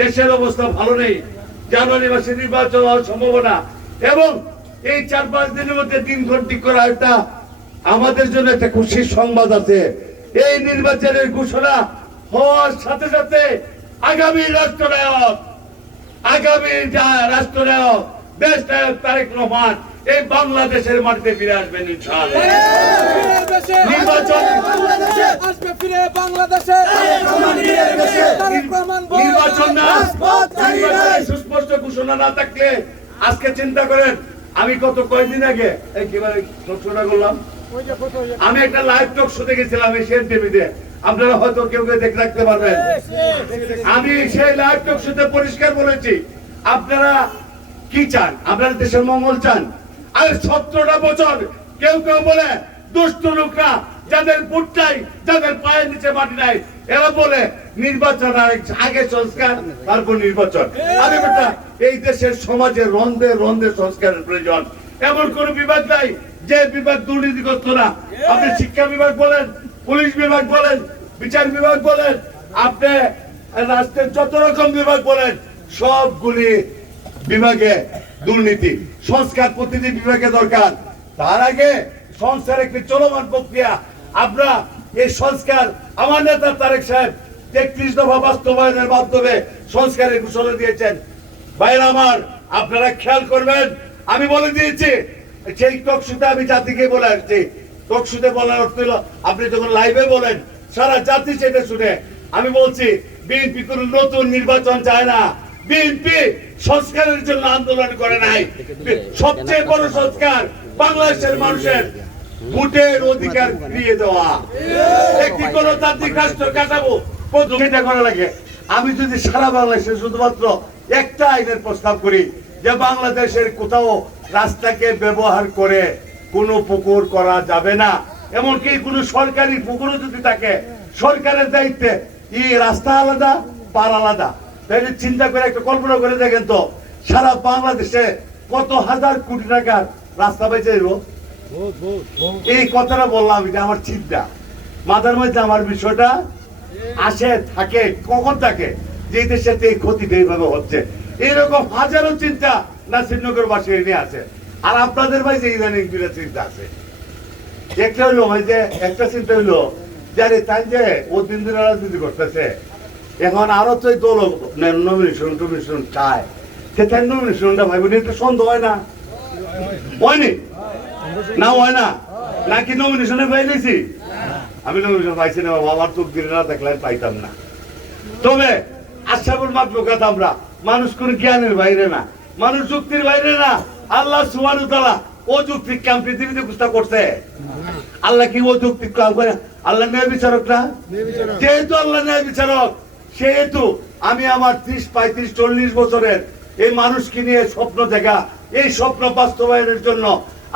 দেশের অবস্থা ভালো নেই, জানুয়ারি মাসে নির্বাচন হওয়ার সম্ভাবনা, এবং এই 4-5 দিনের মধ্যে দিনক্ষণ ঠিক করা একটা আমাদের জন্য একটা খুশির সংবাদ আছে। এই নির্বাচনের ঘোষণা হওয়ার সাথে সাথে আগামী রাষ্ট্রনায়ক দেশ নায়ক তারেক রহমান এই বাংলাদেশের মাটিতে ফিরে আসবেন ইনশাআল্লাহ। নির্বাচন সুস্পষ্ট ঘোষণা না থাকলে আজকে চিন্তা করেন, আমি কয়েকদিন আগে করলাম, আমি একটা লাইভ টক শোতে গেছিলাম এশিয়ান টিভিতে, আপনারা হয়তো কেউ দেখে রাখতে পারবেন। আমি সেই লাইভ টক শোতে পরিষ্কার বলেছি, আপনারা কি চান? আপনারা দেশের মঙ্গল চান? আর 17টা বছর কেউ বলে দুষ্ট লোকরা, যাদের বুট নাই, যাদের পায়ের নিচে মাটি নাই, এরা বলে নির্বাচন আগে সংস্কার তারপর নির্বাচন। আরে বেটা, এই দেশের সমাজে রন্ধে রন্ধে সংস্কারের প্রয়োজন। এমন কোন বিভাগ নাই যে বিভাগ দুর্নীতিগ্রস্ত না। আপনি শিক্ষা বিভাগ বলেন, পুলিশ বিভাগ বলেন, বিচার বিভাগ বলেন, আপনি রাষ্ট্রের যত রকম বিভাগ বলেন, সবগুলি বিভাগে দুর্নীতি। সংস্কার প্রতিটি বিভাগে দরকার। তার আগে সংস্কার একটি চলমান প্রক্রিয়া। আমরা এই সংস্কার, আমার নেতা তারেক সাহেব 33 দফা বাস্তবায়নের মাধ্যমে সংস্কারের ঘোষণা দিয়েছেন। ভাইরা আমার, আপনারা খেয়াল করবেন, আমি বলে দিয়েছি, সেই টকশুতে আমি জাতিকে বলে আসছি। টকশুতে বলার অর্থ হলো, আপনি যখন লাইভে বলেন সারা জাতি সেটা শুনে। আমি বলছি, বিএনপি কোন নতুন নির্বাচন চায় না। বিএনপি সংস্কারের জন্য আন্দোলন করে নাই। সবচেয়ে বড় সংস্কার বাংলাদেশের মানুষের ভোটের অধিকার ফিরিয়ে দেওয়া, একটি গণতান্ত্রিক রাষ্ট্র কাঠামো প্রতিষ্ঠা করা লাগে। আমি যদি সারা বাংলাদেশে শুধুমাত্র একটা আইনের প্রস্তাব করি যে বাংলাদেশের কোথাও রাস্তাকে ব্যবহার করে কোনো পুকুর করা যাবে না, এমনকি কোনো সরকারি পুকুরও যদি থাকে, সরকারের দায়িত্বে এই রাস্তা আলাদা, পার আলাদা। তাহলে চিন্তা করে একটা কল্পনা করে দেখেন তো, সারা বাংলাদেশে কত হাজার কোটি টাকার রাস্তা বেঁচে যাবো। এই কথাটা বললাম, এটা আমার চিন্তা মাথার মধ্যে, আমার বিষয়টা আসে থাকে, কখন থাকে যে দেশের এই ক্ষতিটা এইভাবে হচ্ছে। এইরকম হাজারো চিন্তা নাসিরনগরবাসী নিয়ে আছে। আর আপনাদের ভাই যে ইদানিং দুটা চিন্তা আছে। একটা হইলো ভাই যে, একটা চিন্তা হইলো যে তাই যে ও দিন দিন রাজনীতি করতেছে, এখন আরো তো দল নমিনেশন চায়, সেটার নমিনেশনটা ভাই বোন একটু সন্দেহ হয় না? হয়নি না? হয় না নাকি? নমিনেশনে পাইছি আমি, নমিনেশন পাইছি না বাবা, আমার তকদির না দেখলে পাইতাম না। তবে আশাবুল মাতলুকাত আমরা, মানুষ কোন জ্ঞানের বাইরে না, মানুষ যুক্তির বাইরে না। আল্লাহ সুবহানাহু ওয়া তাআলা অযৌক্তিক কাম পৃথিবীতে প্রস্তাব করছে। আল্লাহ কি অযৌক্তিক কাম করে? আল্লাহ ন্যায় বিচারক না? যেহেতু আল্লাহ ন্যায় বিচারক, সেহেতু আমি আমার 30, 35, 40 বছরের এই মানুষকে নিয়ে স্বপ্ন দেখা, এই স্বপ্ন বাস্তবায়নের জন্য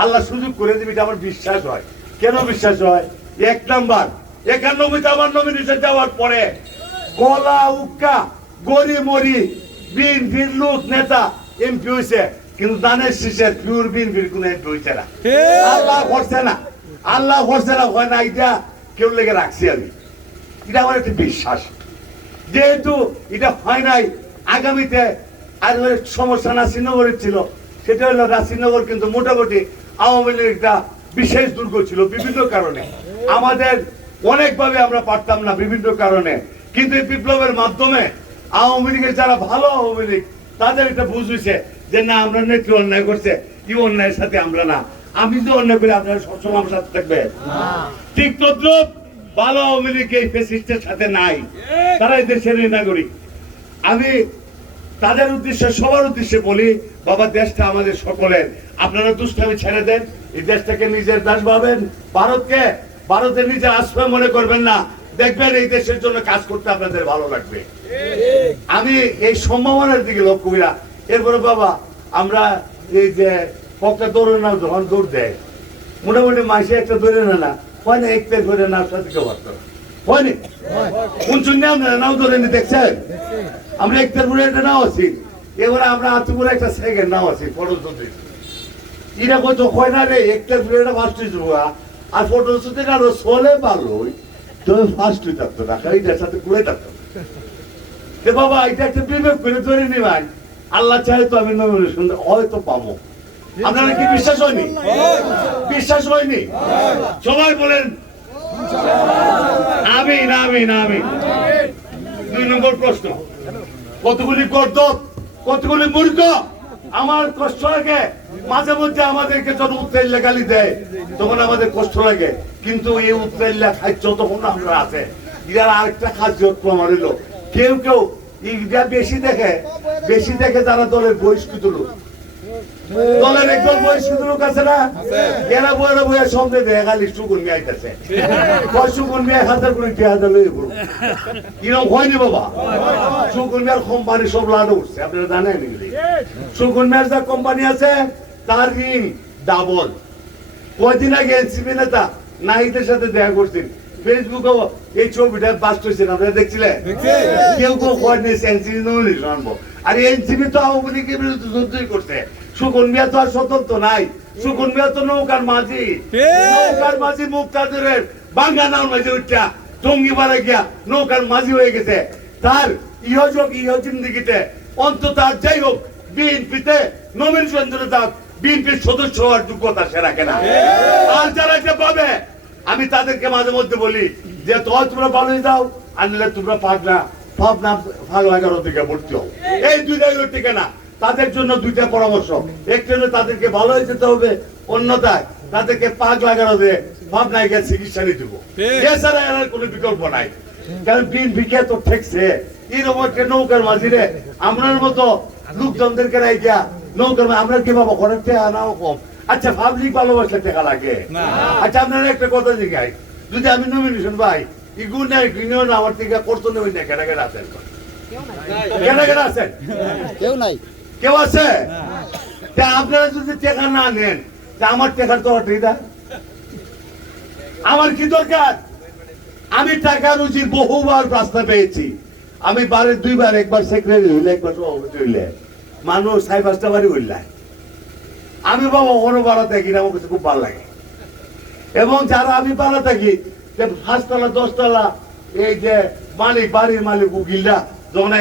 আল্লাহ সুযোগ করে দিবি, এটা আমার বিশ্বাস হয়। কেন বিশ্বাস হয়? 1 নাম্বার, 91 আমার নমিনেশন যাওয়ার পরে গলা উক্কা গড়ি মরি বিএনপির লোক নেতা এমপি হয়েছে, কিন্তু দানের শীষের পিওর বিএনপির কোন এমপি হয়েছে না। আল্লাহ করছে না, আল্লাহ করছে না, হয় না, এটা কেউ লেগে রাখছি আমি। এটা আমার একটা বিশ্বাস। যেহেতু এটা হয় নাই, আগামীতে আর সমস্যা নাসিরনগরের ছিল, সেটা হলো নাসিরনগর কিন্তু মোটামুটি আওয়ামী লীগের একটা বিশেষ দুর্গ ছিল বিভিন্ন কারণে। আমাদের অনেকভাবে আমরা পারতাম না বিভিন্ন কারণে, কিন্তু এই বিপ্লবের মাধ্যমে আওয়ামী লীগের যারা ভালো আওয়ামী লীগ, তাদের একটা বুঝ হয়েছে যে না, আমরা নেত্রী অন্যায় করছে, এই অন্যায়ের সাথে আমরা না। আমি যে অন্যায় করি, আপনারা সবসময় আমার সাথে থাকবে। ঠিক তদ্রুপ ভালো আওয়ামী লীগ এই ফ্যাসিস্টের সাথে নাই, তারা এই দেশের নাগরিক। আমি তাদের উদ্দেশ্যে, সবার উদ্দেশ্যে বলি, বাবা দেশটা আমাদের সকলের। আপনারা দুষ্টামি ছেড়ে দেন, এই দেশটাকে নিজের দেশ ভাবেন, ভারতকে ভারতের নিজের আশ্রয় মনে করবেন না। দেখবেন এই দেশের জন্য কাজ করতে আপনাদের ভালো লাগবে। আমি এই সম্ভাবনার দিকে লক্ষ্য করি। এরপরে বাবা, আমরা এই যে পক্ষে দৌড়ে না, যখন দৌড় দেয় মোটামুটি মাসে একটা দৌড়ে না হয় না, এক পের করে না সাথে কেউ পারত না, হয়নি? কোন শূন্য আপনারা নাও ধরে নি দেখছেন? আমরা একটার পরে একটা নাও আছি, এবারে আমরা আতুপুরে একটা সেকেন্ড নাও আছি ফটো তুলতে। এটা কত হয় না রে, একটার পরে একটা ফার্স্ট হয়েছে, আর ফটো তুলতে আরো চলে ভালোই, তবে ফার্স্ট হয়ে থাকতো না, এইটার সাথে ঘুরে থাকতো। যে বাবা এটা একটা বিবেক করে ধরে নিবেন, আল্লাহ চাহে তো আমি নমিনেশন হয়তো পাবো। আপনারা কি বিশ্বাস হয়নি? বিশ্বাস হয়নি? সবাই বলেন আমিন আমিন আমিন। 2 নম্বর প্রশ্ন, কতগুলি গর্দভ, কতগুলি মূর্খ আমার কষ্ট লাগে। মাঝে মধ্যে আমাদেরকে যখন উত্তেল্লা গালি দেয় তখন আমাদের কষ্ট লাগে, কিন্তু এই উত্তেল্লা খাদ্য যতক্ষণ আমরা আছে এর আরেকটা খাদ্য প্রমাণ হইল, কেউ কেউ এটা বেশি দেখে তারা দলের বহিষ্কৃত লোক, দলের একদল বহিষ্কৃত লোক আছে না, এরা বইরা বইয়া সন্দেহ দেয় খালি সুগুন মিয়া আইতাছে, সুগুন মিয়া 1000 কোটি 2000 লইয়ে পড়ো। এরকম হয়নি বাবা, সুগুন মিয়ার কোম্পানি সব লাড়ে উঠছে, আপনারা জানেন এগুলি। সুগুন মিয়ার যা কোম্পানি আছে তার ঋণ ডাবল। কয়দিন আগে এনসিপি নেতা নাহিদের সাথে দেখা করছেন, ফেসবুকে এই ছবিটা বাস্ট হয়েছেন, আপনারা দেখছিলেন? কেউ কেউ কয় এনসিপি নমিনেশন আনবো, আর এনসিপি তো আওয়ামী লীগের বিরুদ্ধে যুদ্ধই করছে। সুগুন মিয়া তো আর স্বতন্ত্র নাই, সুগুন মিয়া তো নৌকার মাঝি, নৌকার মাঝি মুক্তাদের বাঙ্গানার মাঝে উঠা টঙ্গি পাড়ে গিয়া নৌকার মাঝি হয়ে গেছে। তার ইহযোগ ইহ জিন্দিগিতে অন্তত আর যাই হোক বিএনপিতে নমিনেশন ধরে তার বিএনপির সদস্য হওয়ার যোগ্যতা সে রাখে না। আর যারা এটা পাবে আমি তাদেরকে মাঝে মধ্যে বলি যে তোমরা ভালোই দাও, আনলে তোমরা পাবনা ভালো 11 দিকে ভর্তি হও। এই 2 জায়গায় টিকে না, তাদের জন্য 2টা পরামর্শ, একটা হলো তাদেরকে ভালো হয়ে যেতে হবে, অন্যথায় তাদেরকে পাগলা গারো দিয়ে ভাবনায় গিয়ে চিকিৎসা নিতে দেবো, এছাড়া এর কোনো বিকল্প নাই। কারণ বিএনপি কে তো ঠেকছে এরকম একটা নৌকার মাঝিরে আমরার মতো লোকজনদেরকে রাই গিয়া নৌকার আমরা কি বাবা ঘরের টাকা নাও কম। আচ্ছা পাবলিক ভালোবাসলে টাকা লাগে? আচ্ছা আপনারা একটা কথা জিজ্ঞাই, যদি আমি নমিনেশন পাই ইগুন নাই কিনেও না আমার থেকে করতো নেই না, কেনা কেনা আছেন? কেনা কেনা আছেন? কেউ নাই। কেউ আছে? তা আপনারা যদি টাকা না নেন তা আমার টাকার তো অসুবিধা, আমার কি দরকার? আমি টাকা রুজির বহুবার রাস্তা পেয়েছি, আমি 2বার, একবার সেক্রেটারি হইলে, একবার সভাপতি হইলে, মানুষ 5-5টা বাড়ি হইলে আমি বাবা ওখানে বাড়া থাকি না, আমার কাছে খুব ভালো লাগে। এবং যারা আমি বাড়া থাকি 5 তলা 10 তলা এই যে মালিক, বাড়ির মালিক উকিলরা যখন